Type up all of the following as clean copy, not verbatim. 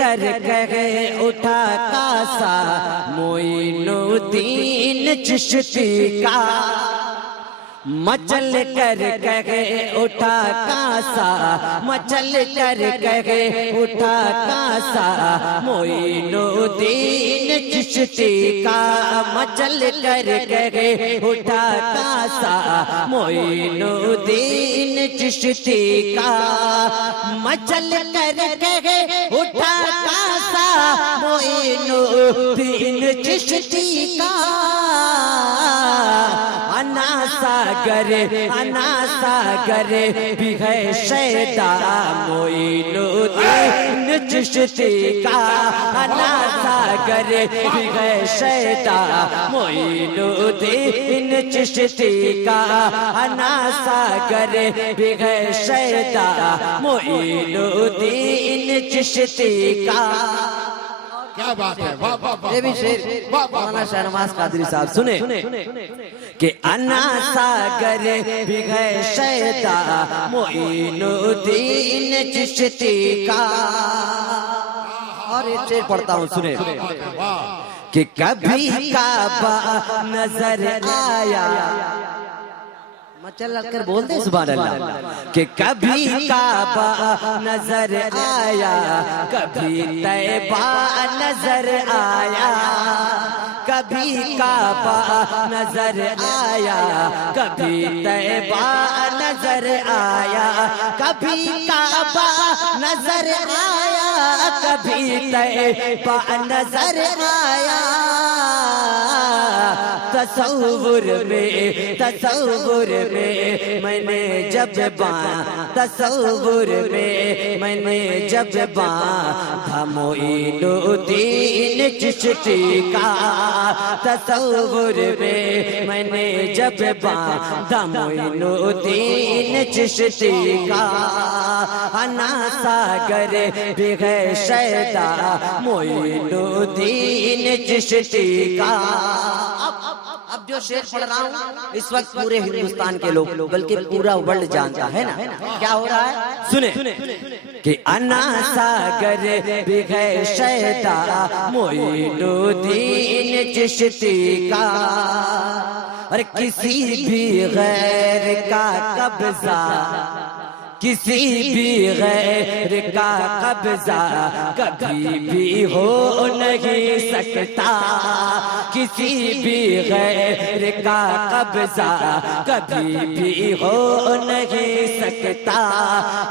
کر کہے اٹھا کاسا معین الدین چشتی کا، مچل کر کہے اٹھا کاسا، مچل کر کہے اٹھا کاسا معین الدین چشتی کا، مچل کر کہے اٹھا کاسا معین الدین چشتی کا، مچل کر کہے اٹھا کاسا معین الدین چشتی کا، انا ساگر بھی ہے شیدا معین الدین چشتی کا، انا ساگر بھی ہے شیدا معین الدین چشتی کا، انا ساگر بھی ہے شیدا معین الدین چشتی کا۔ کیا بات ہے، واہ واہ واہ، یہ بھی شعر مولانا شاہنواز قادری صاحب سنیں کہ انا ساگر بھی ہے شیدا معین الدین چشتی کا، اور ایک شعر پڑھتا ہوں سنیں کہ کبھی کعبہ نظر آیا، مچل کر بول دیں سبحان اللہ، کہ کبھی کعبہ نظر آیا، کبھی طیبہ نظر آیا، کبھی کعبہ نظر آیا، کبھی طیبہ نظر آیا، کبھی کعبہ نظر آیا، کبھی طیبہ نظر آیا، تصور میں میں نے جب تصور میں نے جب تھا معین الدین چشتی کا، تصور میں نے جب تھا معین الدین چشتی کا، انا ساگر بھی ہے شیدا معین الدین چشتی کا۔ اب جو شعر پڑھ رہا ہوں اس وقت پورے ہندوستان کے لوگ بلکہ پورا ورلڈ جانتا ہے نا، کیا ہو رہا ہے سنیں کہ انا ساگر بھی ہے شیدا معین الدین چشتی کا، اور کسی بھی غیر کا قبضہ، کسی بھی غیر کا قبضہ کبھی بھی ہو نہیں سکتا، کسی بھی غیر کا قبضہ کبھی بھی ہو نہیں سکتا،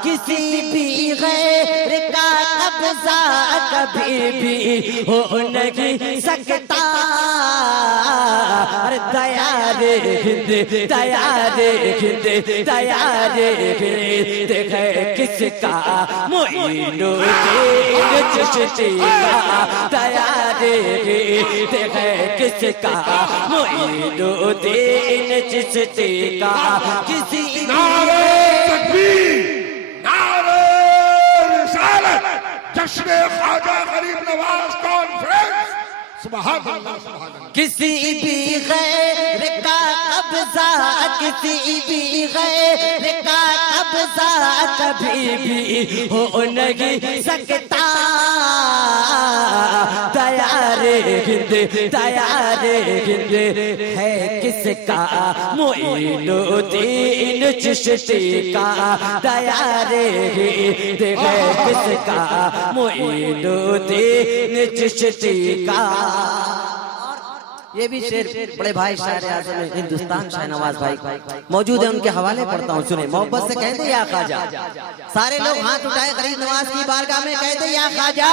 کسی بھی غیر کا قبضہ کبھی بھی ہو نہیں سکتا، تیار ہند تیار ہند تیار ہند دیکھے کس کا معین الدین چشتی کا، تیار دیکھے کس کا معین الدین چشتی کا، کسی نعرہ تکبیر، نعرہ رسالت، جشن خواجہ غریب نواز کانفرنس، سبحان اللہ سبحان اللہ۔ کسی بھی غیر کا قبضہ، کسی بھی غیر کا قبضہ کبھی بھی ہو نہیں سکتا، تیار ہند تیار ہند ہے کس کا معین الدین چشتی کا، تیار ہند ہے کس کا معین الدین چشتی کا۔ یہ بھی شعر بڑے بھائی شاعر اعظم ہندوستان شاہنواز بھائی موجود ہیں، ان کے حوالے پڑھتا ہوں سنیں۔ محبت سے کہتے یا خواجہ، سارے لوگ ہاتھ اٹھائے غریب نواز کی بارگاہ میں، کہتے یا خواجہ،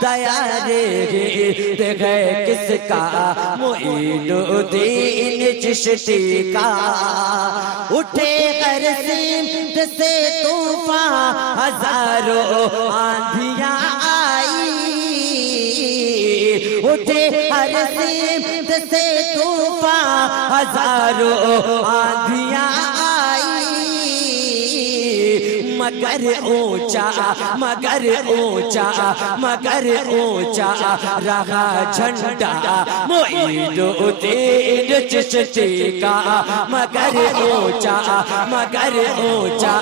دیار دیکھے کس کا معین الدین چشتی کا، اٹھے ہر سمت سے طوفان، ہزاروں آندھیاں آئی، اٹھے ہر سمت سے طوفان، ہزاروں آندھیاں آئی، مگر اونچا مگر اونچا مگر اونچا رہا جھنڈا معین الدین چشتی کا مگر اونچا مگر اونچا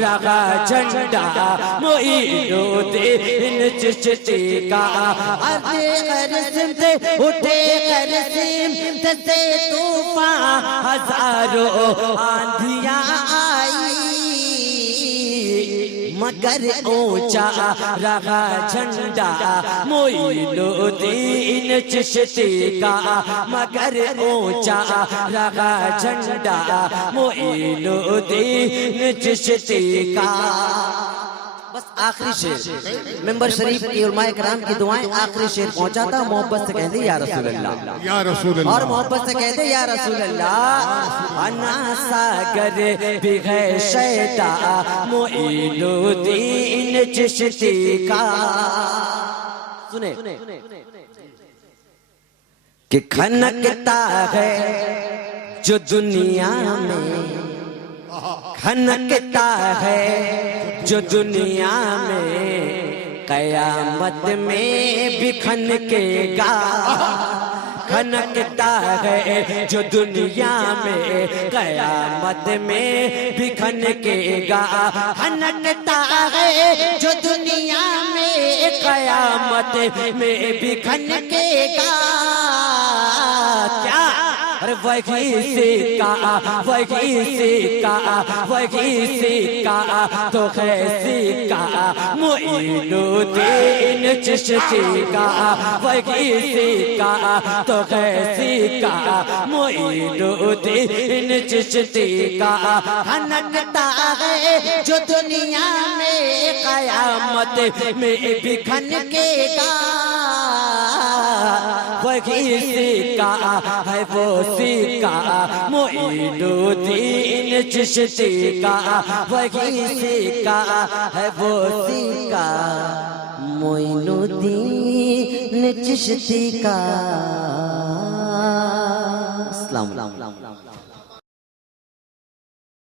رہا جھنڈا معین الدین چشتی کا اٹھے قرسم سے اٹھے قرسم سے طوفان ہزاروں آندھیاں آئی مگر اونچا رہا جھنڈا معین الدین چشتی کا مگر اونچا رہا جھنڈا معین الدین چشتی کا بس آخری شعر ممبر شریف کی علماء کرام کی دعائیں آخری شعر پہنچا تھا محبت سے کہہ دے یا رسول اللہ یا رسول اللہ اور محبت سے کہہ دے یا رسول اللہ انا ساگر بھی ہے شیدا معین الدین چشتی کا سنیں کہ کھنکتا ہے جو دنیا میں کھنکتا ہے جو دنیا میں قیامت میں بھی کھنکے گا کھنکتا ہے جو دنیا میں قیامت میں بھی کھنکے گا کھنکتا ہے جو دنیا میں قیامت میں بھی کھنکے گا کیا وہی سکا وہی سکا وہی سکا تو ہے سکا معین الدین چشتی کا وہی سکا تو ہے سکا معین الدین چشتی کا کھنکتا ہے جو دنیا میں قیامت میں بھی کھنکے گا وہی سکا ہے وہ سکا معین الدین چشتی کا وہی سکا ہے وہ سکا معین الدین چشتی کا السلام علیکم